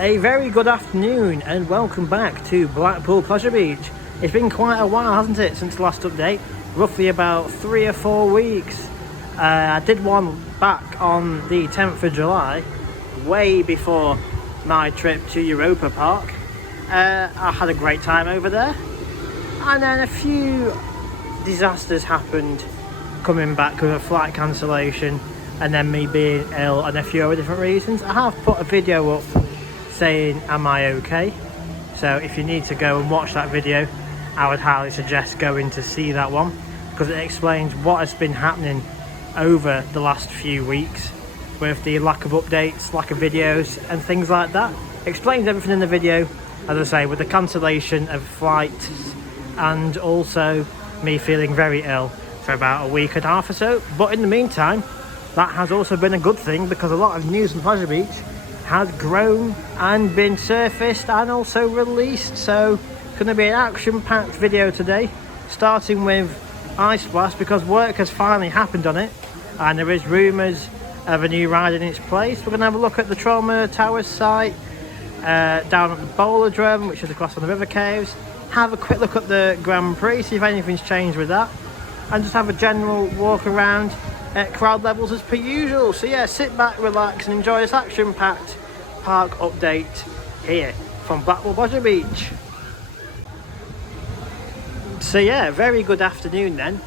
A very good afternoon and welcome back to Blackpool Pleasure Beach. It's been quite a while, hasn't it, since the last update? Roughly about 3 or 4 weeks. I did one back on the 10th of July, way before my trip to Europa Park. I had a great time over there, and then a few disasters happened coming back with a flight cancellation and then me being ill and a few other different reasons. I have put a video up saying am I okay, so if you need to go and watch that video, I would highly suggest going to see that one, because it explains what has been happening over the last few weeks with the lack of updates, lack of videos and things like that. Explains everything in the video, as I say, with the cancellation of flights and also me feeling very ill for about a week and a half or so. But in the meantime, that has also been a good thing, because a lot of news on Pleasure Beach has grown and been surfaced and also released. So it's going to be an action-packed video today, starting with Ice Blast, because work has finally happened on it and there is rumours of a new ride in its place. We're going to have a look at the Trauma Towers site, down at the Bowler Drum, which is across on the River Caves, have a quick look at the Grand Prix, see if anything's changed with that, and just have a general walk around at crowd levels as per usual. So yeah, sit back, relax and enjoy this action-packed park update here from Blackpool Pleasure Beach. So yeah, very good afternoon then,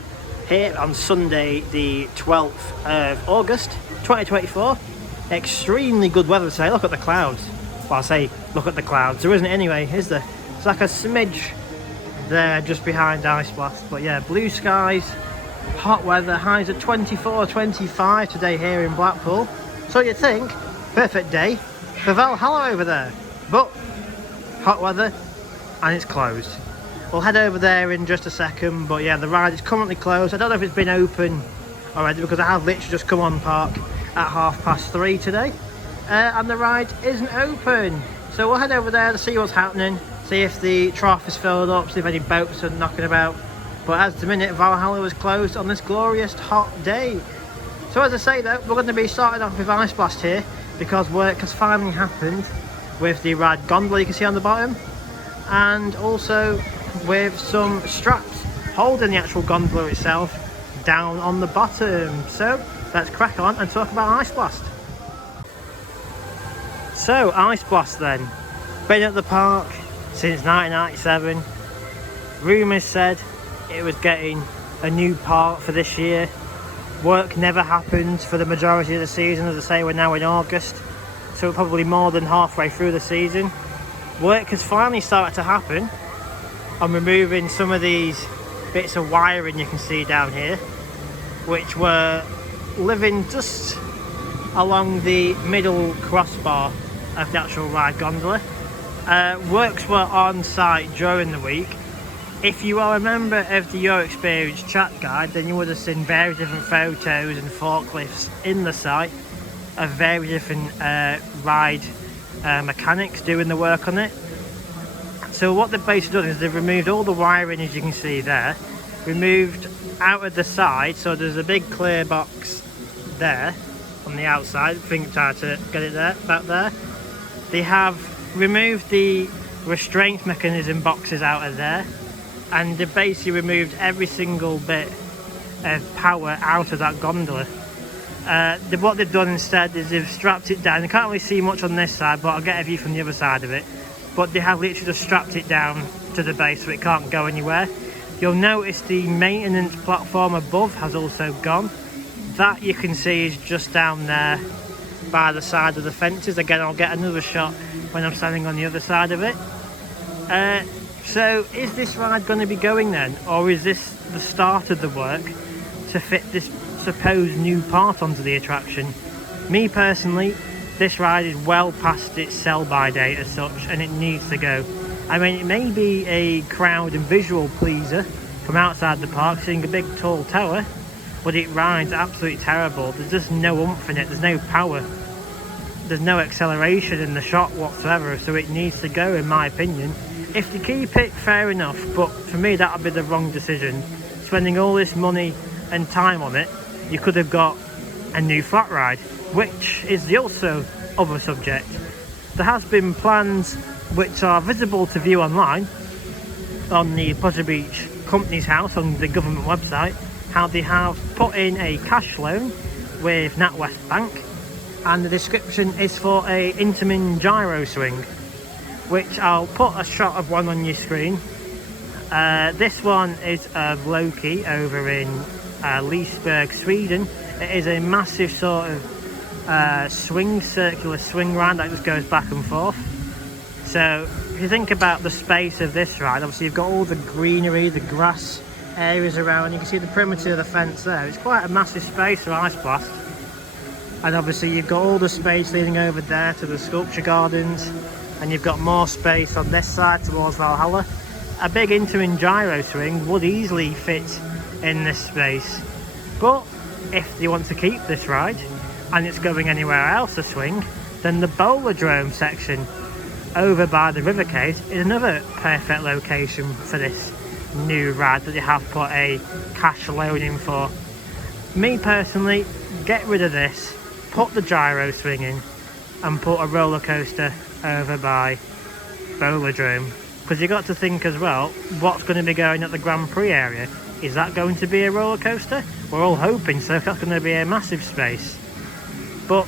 here on Sunday the 12th of August 2024. Extremely good weather today. Look at the clouds. Well, I say look at the clouds, there isn't anyway, is there? It's like a smidge there just behind Ice Blast. But yeah, blue skies, hot weather, highs at 24, 25 today here in Blackpool. So you'd think, perfect day for Valhalla over there. But hot weather and it's closed. We'll head over there in just a second, but yeah, the ride is currently closed. I don't know if it's been open already, because I have literally just come on park at 3:30 today, and the ride isn't open. So we'll head over there to see what's happening, see if the trough is filled up, see if any boats are knocking about. But as the minute, Valhalla was closed on this glorious hot day. So as I say though, we're going to be starting off with Ice Blast here, because work has finally happened with the ride gondola you can see on the bottom, and also with some straps holding the actual gondola itself down on the bottom. So let's crack on and talk about Ice Blast. So Ice Blast then, been at the park since 1997. Rumours said it was getting a new part for this year. Work never happened for the majority of the season. As I say, we're now in August, so we're probably more than halfway through the season. Work has finally started to happen on removing some of these bits of wiring you can see down here, which were living just along the middle crossbar of the actual ride gondola. Works were on site during the week. If you are a member of the Your Experience chat guide, then you would have seen various different photos and forklifts in the site of very different ride mechanics doing the work on it. So what they've basically done is they've removed all the wiring, as you can see there, removed out of the side. So there's a big clear box there on the outside. I think try to get it there, back there. They have removed the restraint mechanism boxes out of there, and they've basically removed every single bit of power out of that gondola. What they've done instead is they've strapped it down. You can't really see much on this side, but I'll get a view from the other side of it. But they have literally just strapped it down to the base so it can't go anywhere. You'll notice the maintenance platform above has also gone. That you can see is just down there by the side of the fences. Again, I'll get another shot when I'm standing on the other side of it. So is this ride going to be going then, or is this the start of the work to fit this supposed new part onto the attraction? Me personally, this ride is well past its sell-by date as such, and it needs to go. I mean, it may be a crowd and visual pleaser from outside the park, seeing a big tall tower, but it rides absolutely terrible. There's just no oomph in it, there's no power, there's no acceleration in the shot whatsoever, so it needs to go in my opinion. If they keep it, fair enough, but for me that would be the wrong decision. Spending all this money and time on it, you could have got a new flat ride, which is the also other subject. there has been plans which are visible to view online on the Pleasure Beach company's house on the government website, how they have put in a cash loan with NatWest Bank, and the description is for a Intamin Gyro Swing, which I'll put a shot of one on your screen. This one is of Loki over in Leesburg, Sweden. It is a massive sort of circular swing ride that just goes back and forth. So if you think about the space of this ride, obviously you've got all the greenery, the grass areas around. You can see the perimeter of the fence there. It's quite a massive space for Ice Blast. And obviously you've got all the space leading over there to the sculpture gardens, and you've got more space on this side towards Valhalla. A big Intamin Gyro Swing would easily fit in this space, but if you want to keep this ride and it's going anywhere else to swing, then the Bowlerdrome section over by the Rivercade is another perfect location for this new ride that they have put a cash loan in for. Me personally, get rid of this, put the gyro swing in, and put a roller coaster over by Bowlerdrome, because you got to think as well, what's going to be going at the Grand Prix area? Is that going to be a roller coaster? We're all hoping so. That's going to be a massive space. But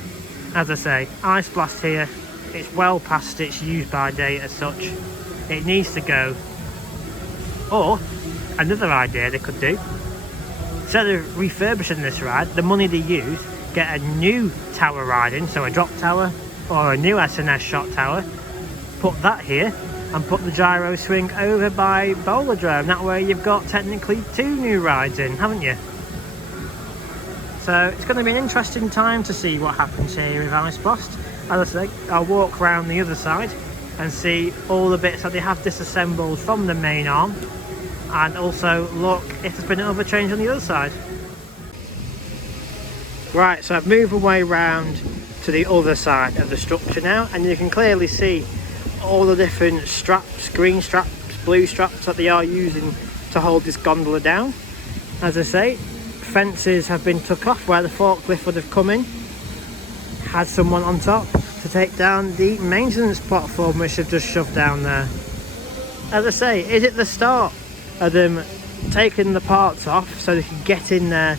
as I say, Ice Blast here, it's well past its use by date as such. It needs to go. Or another idea they could do, instead of refurbishing this ride, the money they use, get a new tower ride in, so a drop tower or a new SNS shot tower, put that here, and put the gyro swing over by Bowlerdrome. That way you've got technically 2 new rides in, haven't you? So it's going to be an interesting time to see what happens here with Ice Blast. As I say, I'll walk around the other side and see all the bits that they have disassembled from the main arm, and also look if there's been another change on the other side. Right, so I've moved away round to the other side of the structure now, and you can clearly see all the different straps, green straps, blue straps that they are using to hold this gondola down. As I say, fences have been took off where the forklift would have come in, had someone on top to take down the maintenance platform which they've just shoved down there. As I say, is it the start of them taking the parts off so they can get in there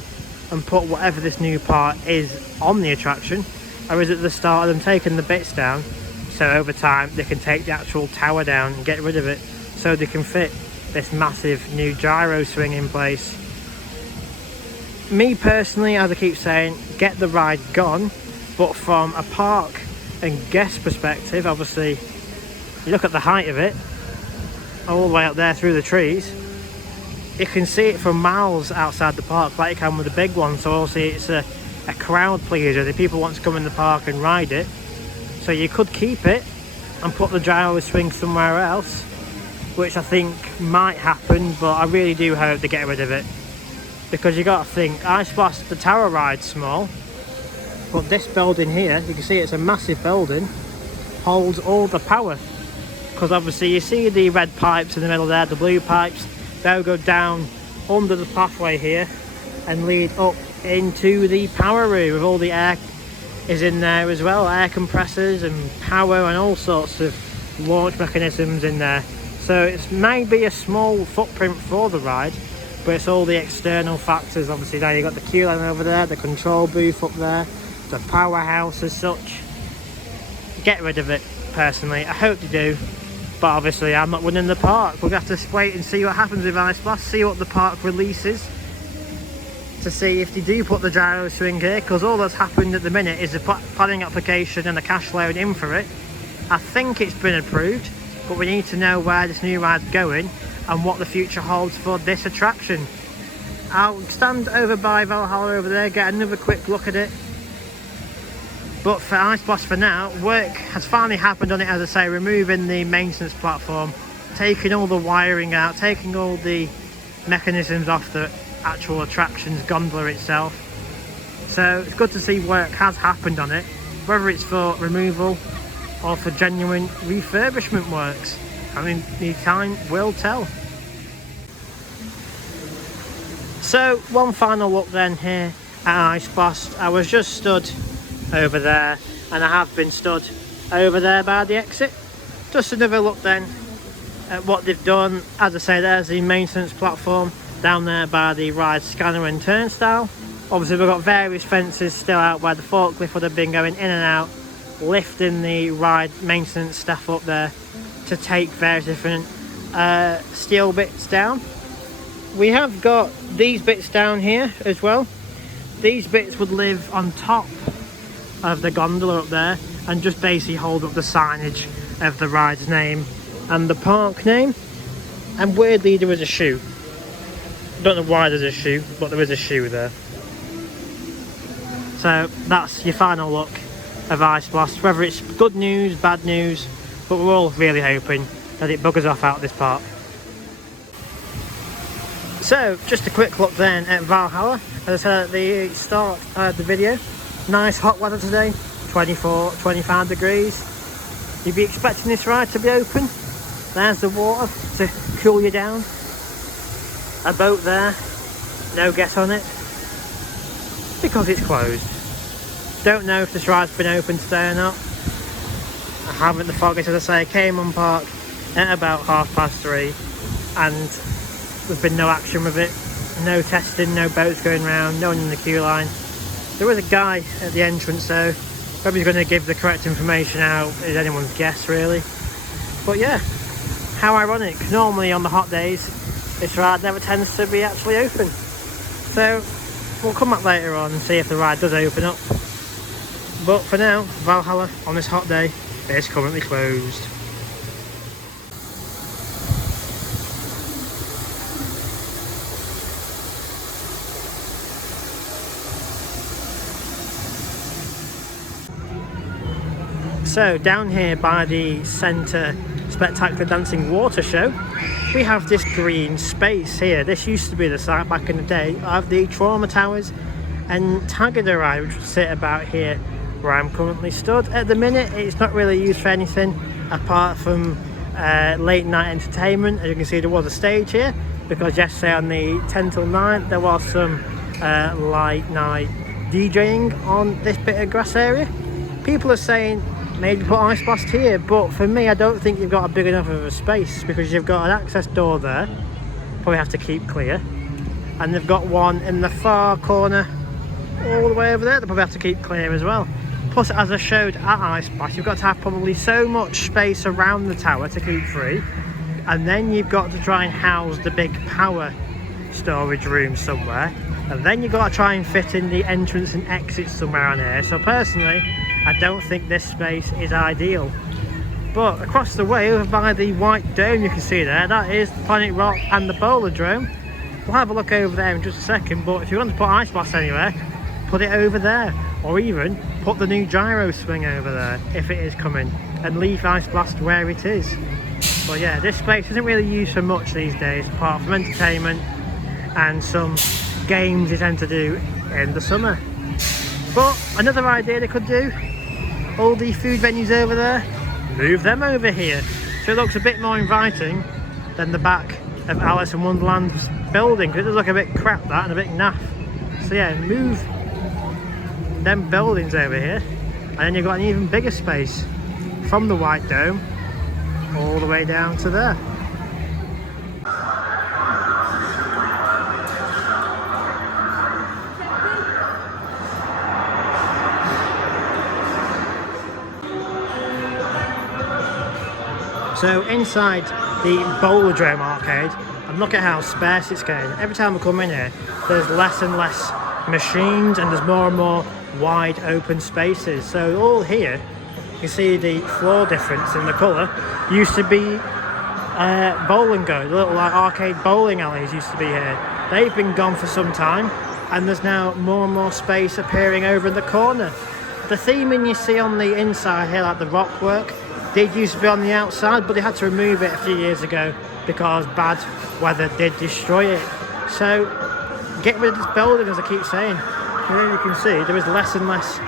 and put whatever this new part is on the attraction, or is it the start of them taking the bits down so over time they can take the actual tower down and get rid of it so they can fit this massive new gyro swing in place? Me personally, as I keep saying, get the ride gone, but from a park and guest perspective, obviously you look at the height of it all the way up there through the trees, you can see it from miles outside the park like you can with the big one. So obviously it's a crowd pleaser. The people want to come in the park and ride it, so you could keep it and put the gyro swing somewhere else, which I think might happen, but I really do hope they get rid of it, because you got to think, Ice Blast, the tower ride's small, but this building here, you can see it's a massive building, holds all the power, because obviously you see the red pipes in the middle there, the blue pipes, they'll go down under the pathway here and lead up into the power room with all the air is in there as well, air compressors and power and all sorts of launch mechanisms in there. So it may be a small footprint for the ride, but it's all the external factors. Obviously now you've got the queue line over there, the control booth up there, the powerhouse as such. Get rid of it personally, I hope they do, but obviously I'm not winning the park. We'll have to wait and see what happens with Ice Blast, see what the park releases, to see if they do put the gyro swing here, because all that's happened at the minute is a planning application and a cash loan in for it. I think it's been approved, but we need to know where this new ride's going and what the future holds for this attraction. I'll stand over by Valhalla over there, get another quick look at it. But for Ice Blast for now, work has finally happened on it, as I say, removing the maintenance platform, taking all the wiring out, taking all the mechanisms off the actual attraction's gondola itself. So it's good to see work has happened on it, whether it's for removal or for genuine refurbishment works. I mean, the time will tell. So one final look then here at Ice Blast. I was just stood over there, and I have been stood over there by the exit. Just another look then at what they've done. As I say, there's the maintenance platform down there by the ride scanner and turnstile. Obviously we've got various fences still out where the forklift would have been going in and out, lifting the ride maintenance staff up there to take various different steel bits down. We have got these bits down here as well. These bits would live on top of the gondola up there and just basically hold up the signage of the ride's name and the park name. And weirdly there is a shoe. Don't know why there's a shoe, but there is a shoe there. So that's your final look of Ice Blast, whether it's good news, bad news, but we're all really hoping that it buggers off out of this park. So just a quick look then at Valhalla. As I said at the start of the video, nice hot weather today, 24, 25 degrees. You'd be expecting this ride to be open. There's the water to cool you down. A boat there, no get on it, because it's closed. Don't know if this ride's been open today or not. I haven't the foggiest, as I say. I came on park at about 3:30 and there's been no action with it. No testing, no boats going around, no one in the queue line. There was a guy at the entrance though. Whether he's going to give the correct information out is anyone's guess really. But yeah, how ironic. Normally on the hot days this ride never tends to be actually open. So we'll come back later on and see if the ride does open up. But for now, Valhalla on this hot day is currently closed. So down here by the centre Spectacular Dancing Water Show, we have this green space here. This used to be the site back in the day of the Trauma Towers and Tagada ride, which would sit about here where I'm currently stood. At the minute it's not really used for anything apart from late night entertainment. As you can see, there was a stage here because yesterday on the 10 till 9 there was some late night DJing on this bit of grass area. People are saying maybe put Ice Blast here, but for me I don't think you've got a big enough of a space because you've got an access door there, probably have to keep clear, and they've got one in the far corner all the way over there, they probably have to keep clear as well. Plus, as I showed at Ice Blast, you've got to have probably so much space around the tower to keep free, and then you've got to try and house the big power storage room somewhere, and then you've got to try and fit in the entrance and exit somewhere on here. So personally I don't think this space is ideal. But across the way over by the white dome you can see there, that is Planet Rock and the Bowlerdrome. We'll have a look over there in just a second, but if you want to put Ice Blast anywhere, put it over there, or even put the new Gyro Swing over there if it is coming, and leave Ice Blast where it is. But yeah, this space isn't really used for much these days apart from entertainment and some games they tend to do in the summer. But another idea they could do, all the food venues over there, move them over here so it looks a bit more inviting than the back of Alice in Wonderland's building, because it does look a bit crap that and a bit naff. So yeah, move them buildings over here and then you've got an even bigger space from the white dome all the way down to there. So inside the Bowlerdrome arcade, and look at how sparse it's getting. Every time I come in here, there's less and less machines and there's more and more wide open spaces. So all here, you can see the floor difference in the colour. Used to be bowling go, the little like arcade bowling alleys used to be here. They've been gone for some time, and there's now more and more space appearing over in the corner. The theming you see on the inside here, like the rock work, did used to be on the outside, but they had to remove it a few years ago because bad weather did destroy it. So get rid of this building, as I keep saying. Here you can see there is less and less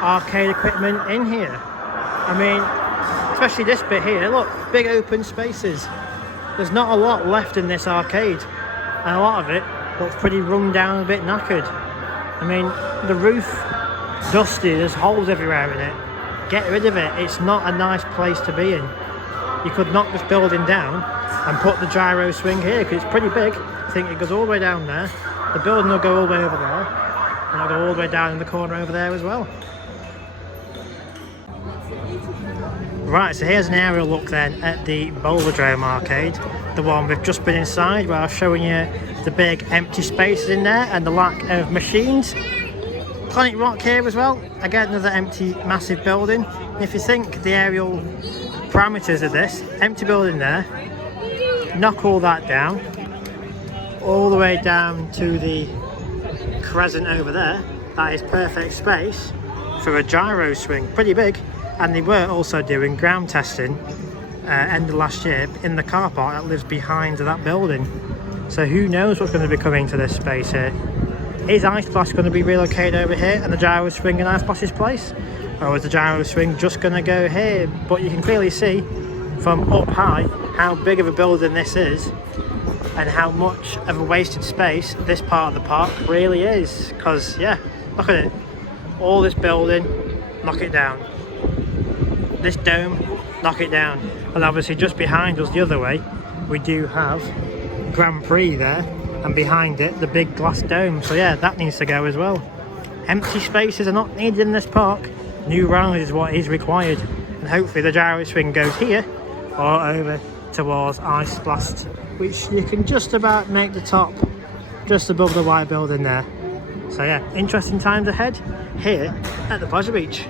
arcade equipment in here. I mean, especially this bit here, look, big open spaces. There's not a lot left in this arcade, and a lot of it looks pretty run down, a bit knackered. I mean, the roof, dusty, there's holes everywhere in it. get rid of it. It's not a nice place to be in. You could knock this building down and put the gyro swing here because it's pretty big. I think it goes all the way down there. The building will go all the way over there, and it'll go all the way down in the corner over there as well. Right, so here's an aerial look then at the Bowlerdrome arcade, the one we've just been inside, where I was showing you the big empty spaces in there and the lack of machines. Planet Rock here as well, again another empty massive building. And if you think the aerial parameters of this, empty building there, knock all that down, all the way down to the crescent over there, that is perfect space for a gyro swing, pretty big. And they were also doing ground testing end of last year in the car park that lives behind that building. So who knows what's going to be coming to this space here. Is Ice Splash going to be relocated over here and the gyro swing in Ice Splash's place? Or is the gyro swing just going to go here? But you can clearly see from up high how big of a building this is and how much of a wasted space this part of the park really is. Because yeah, look at it. All this building, knock it down. This dome, knock it down. And obviously just behind us the other way, we do have Grand Prix there, and behind it the big glass dome. So yeah, that needs to go as well. Empty spaces are not needed in this park. New ride is what is required, and hopefully the gyro swing goes here or over towards Ice Splash, which you can just about make the top just above the white building there. So yeah, interesting times ahead here at the Pleasure Beach.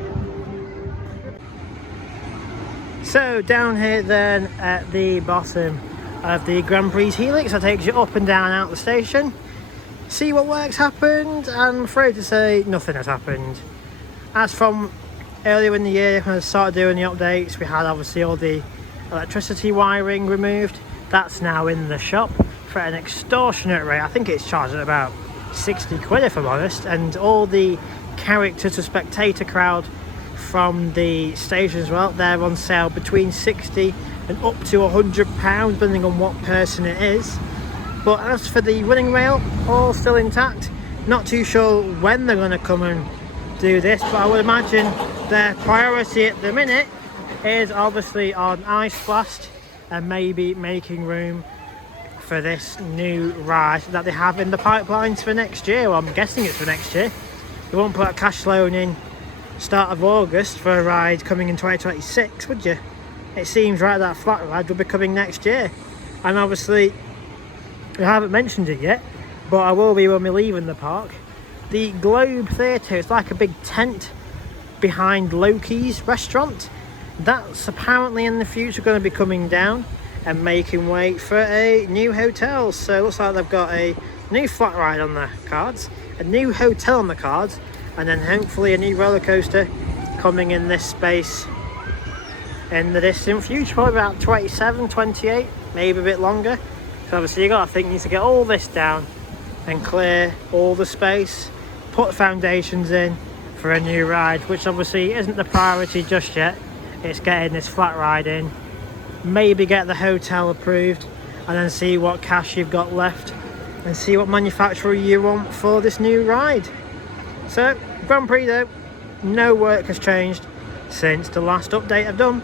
So down here then at the bottom of the Grand Prix helix, that takes you up and down out the station. See what work's happened, and I'm afraid to say nothing has happened. As from earlier in the year when I started doing the updates, we had obviously all the electricity wiring removed. That's now in the shop for an extortionate rate. I think it's charged at about 60 quid if I'm honest, and all the character to spectator crowd from the station as well, they're on sale between 60 and up to £100 depending on what person it is. But as for the running rail, all still intact. Not too sure when they're going to come and do this, but I would imagine their priority at the minute is obviously on Ice Splash and maybe making room for this new ride that they have in the pipelines for next year. Well, I'm guessing it's for next year. They won't put a cash loan in start of August for a ride coming in 2026, would you? It seems right that flat ride will be coming next year. And obviously, I haven't mentioned it yet, but I will be when we leave in the park. The Globe Theatre, it's like a big tent behind Loki's restaurant. That's apparently in the future going to be coming down and making way for a new hotel. So it looks like they've got a new flat ride on the cards, a new hotel on the cards, and then hopefully a new roller coaster coming in this space in the distant future, probably about 27, 28, maybe a bit longer. So obviously you got to think you need to get all this down and clear all the space, put foundations in for a new ride, which obviously isn't the priority just yet. It's getting this flat ride in, maybe get the hotel approved, and then see what cash you've got left and see what manufacturer you want for this new ride. So Grand Prix though, no work has changed since the last update I've done.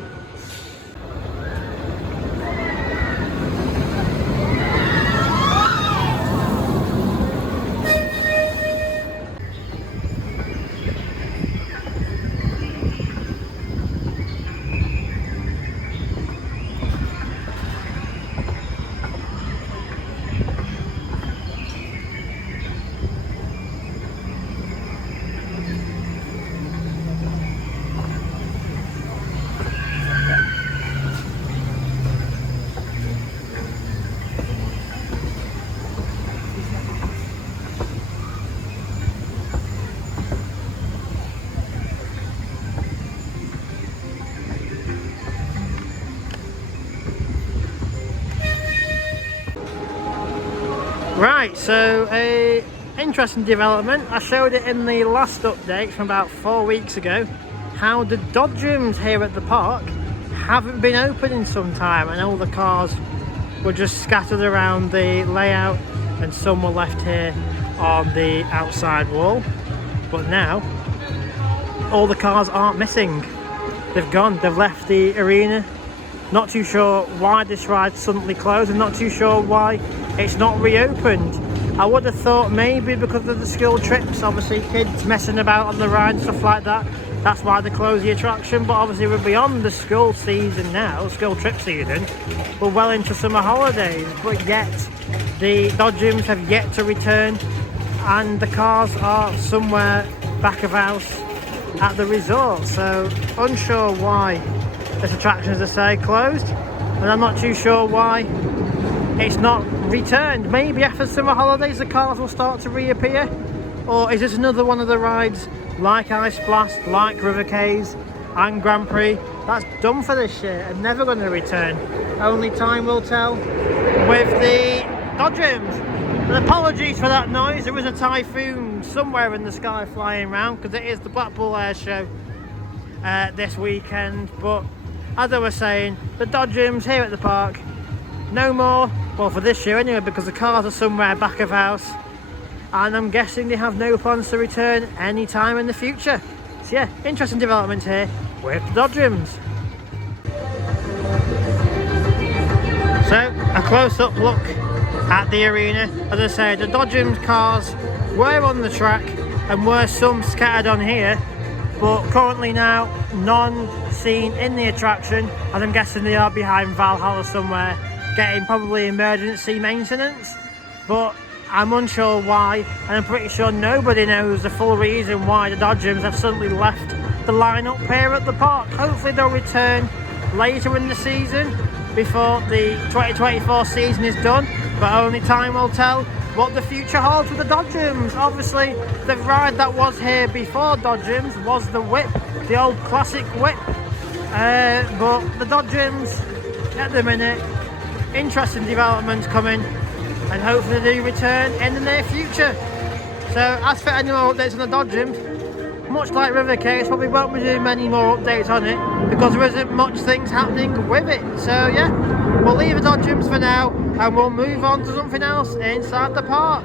Right, so a interesting development. I showed it in the last update from about 4 weeks ago, how the dodge rooms here at the park haven't been open in some time, and all the cars were just scattered around the layout and some were left here on the outside wall. But now all the cars aren't missing. they've gone. They've left the arena. Not too sure why this ride suddenly closed, and not too sure why it's not reopened. I would have thought maybe because of the school trips, obviously kids messing about on the ride and stuff like that. That's why they closed the attraction, but obviously we're beyond the school season now, school trip season. We're well into summer holidays, but yet the Dodgems have yet to return, and the cars are somewhere back of house at the resort. So unsure why this attraction, as I say, closed, and I'm not too sure why it's not returned. Maybe after summer holidays the cars will start to reappear, or is this another one of the rides like Ice Blast, like River Caves and Grand Prix that's done for this year and never going to return? Only time will tell with the Dodgems. And apologies for that noise, there was a typhoon somewhere in the sky flying around because it is the Blackpool Air Show this weekend. But as I was saying, the Dodgems here at the park, no more, well for this year anyway, because the cars are somewhere back of house, and I'm guessing they have no plans to return any time in the future. So yeah, interesting development here with the Dodgems. So a close-up look at the arena. As I said, the Dodgems cars were on the track and were some scattered on here, but currently now none seen in the attraction, as I'm guessing they are behind Valhalla somewhere getting probably emergency maintenance. But I'm unsure why, and I'm pretty sure nobody knows the full reason why the Dodgems have suddenly left the lineup here at the park. Hopefully they'll return later in the season before the 2024 season is done, but only time will tell what the future holds with the Dodgems. Obviously the ride that was here before Dodgems was the Whip, the old classic Whip, but the Dodgems at the minute, interesting developments coming, and hopefully they do return in the near future. So as for any more updates on the Dodgems, much like River Caves, probably won't be doing many more updates on it because there isn't much things happening with it. So yeah, we'll leave the Dodgems for now and we'll move on to something else inside the park.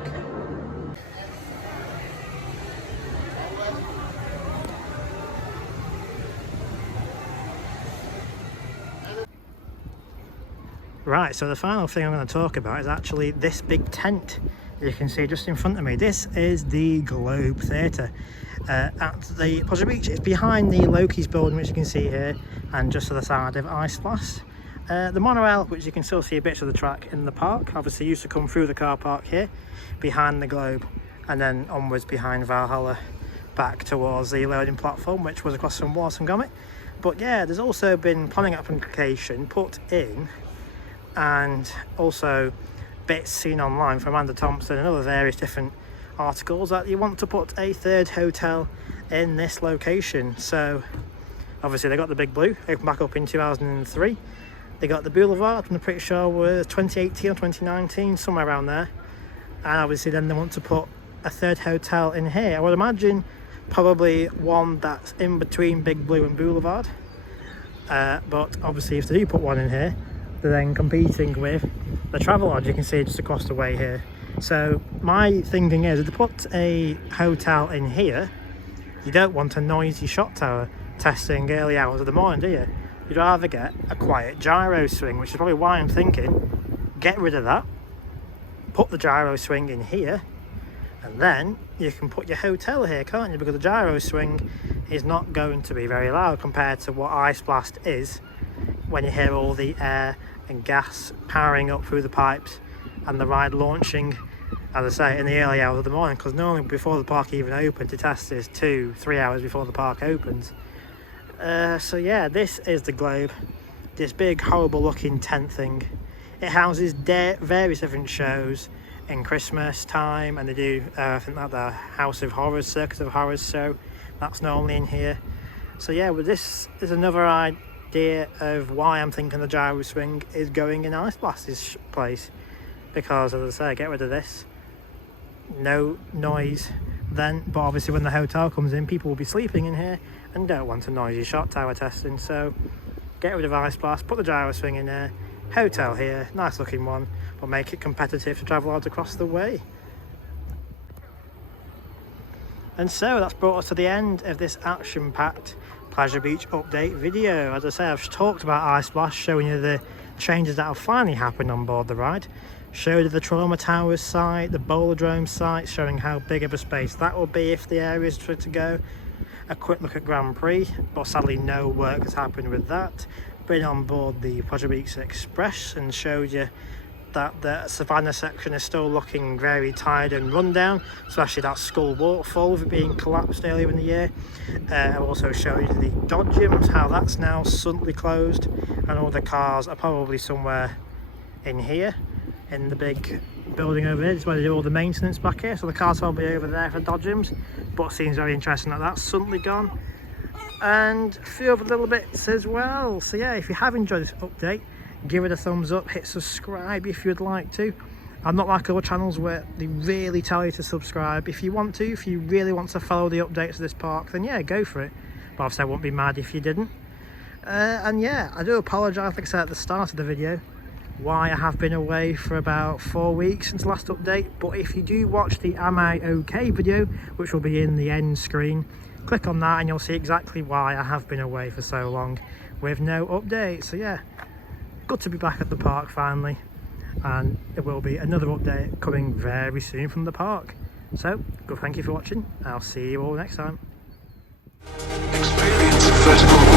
Right, so the final thing I'm going to talk about is actually this big tent you can see just in front of me. This is the Globe Theatre at the Pleasure Beach. It's behind the Loki's building, which you can see here, and just to the side of Ice Blast. The monorail, which you can still see a bit of the track in the park, obviously used to come through the car park here, behind the Globe, and then onwards behind Valhalla, back towards the loading platform, which was across from Walton Gromit. But yeah, there's also been planning application put in, and also bits seen online from Amanda Thompson and other various different articles that you want to put a third hotel in this location. So obviously they got the Big Blue, opened back up in 2003. They got the Boulevard, I'm pretty sure was 2018 or 2019, somewhere around there. And obviously then they want to put a third hotel in here. I would imagine probably one that's in between Big Blue and Boulevard. But obviously if they do put one in here, they're then competing with the Travelodge you can see just across the way here. So my thinking is, if they put a hotel in here, you don't want a noisy shot tower testing early hours of the morning, do you? You'd rather get a quiet gyro swing, which is probably why I'm thinking get rid of that, put the gyro swing in here, and then you can put your hotel here, can't you? Because the gyro swing is not going to be very loud compared to what Ice Blast is, when you hear all the air and gas powering up through the pipes and the ride launching, as I say, in the early hours of the morning, because normally before the park even opens, to test is 2-3 hours before the park opens. So yeah, this is the Globe, this big horrible looking tent thing. It houses various different shows in Christmas time, and they do I think like the House of Horrors, Circus of Horrors show, that's normally in here. So yeah, well, this is another idea of why I'm thinking the gyro swing is going in Ice Blast's place, because as I say, get rid of this, no noise then, but obviously when the hotel comes in, people will be sleeping in here and don't want a noisy shot tower testing. So get rid of Ice Blast, put the gyro swing in there, hotel here, nice looking one, but make it competitive to Travelodge across the way. And so that's brought us to the end of this action-packed Pleasure Beach update video. As I say, I've talked about Ice Splash, showing you the changes that have finally happened on board the ride. Showed you the Trauma Towers site, the Bowlerdrome site, showing how big of a space that will be if the area is to go. A quick look at Grand Prix, but sadly no work has happened with that. Been on board the Pleasure Beach Express and showed you that the Savannah section is still looking very tired and run down, especially that Skull waterfall with it being collapsed earlier in the year. I've also showed you the Dodgems, how that's now suddenly closed, and all the cars are probably somewhere in here, in the big building over here. It's where they do all the maintenance back here, so the cars will be over there for Dodgems, but it seems very interesting that that's suddenly gone. And a few other little bits as well. So yeah, if you have enjoyed this update, give it a thumbs up, hit subscribe if you'd like to. I'm not like other channels where they really tell you to subscribe. If you want to, if you really want to follow the updates of this park, then yeah, go for it. But obviously I wouldn't be mad if you didn't. And yeah, I do apologise, like I said at the start of the video, why I have been away for about 4 weeks since last update. But if you do watch the Am I OK video, which will be in the end screen, click on that and you'll see exactly why I have been away for so long with no update. So yeah, good to be back at the park finally, and there will be another update coming very soon from the park. So good, thank you for watching. I'll see you all next time. Experience vertical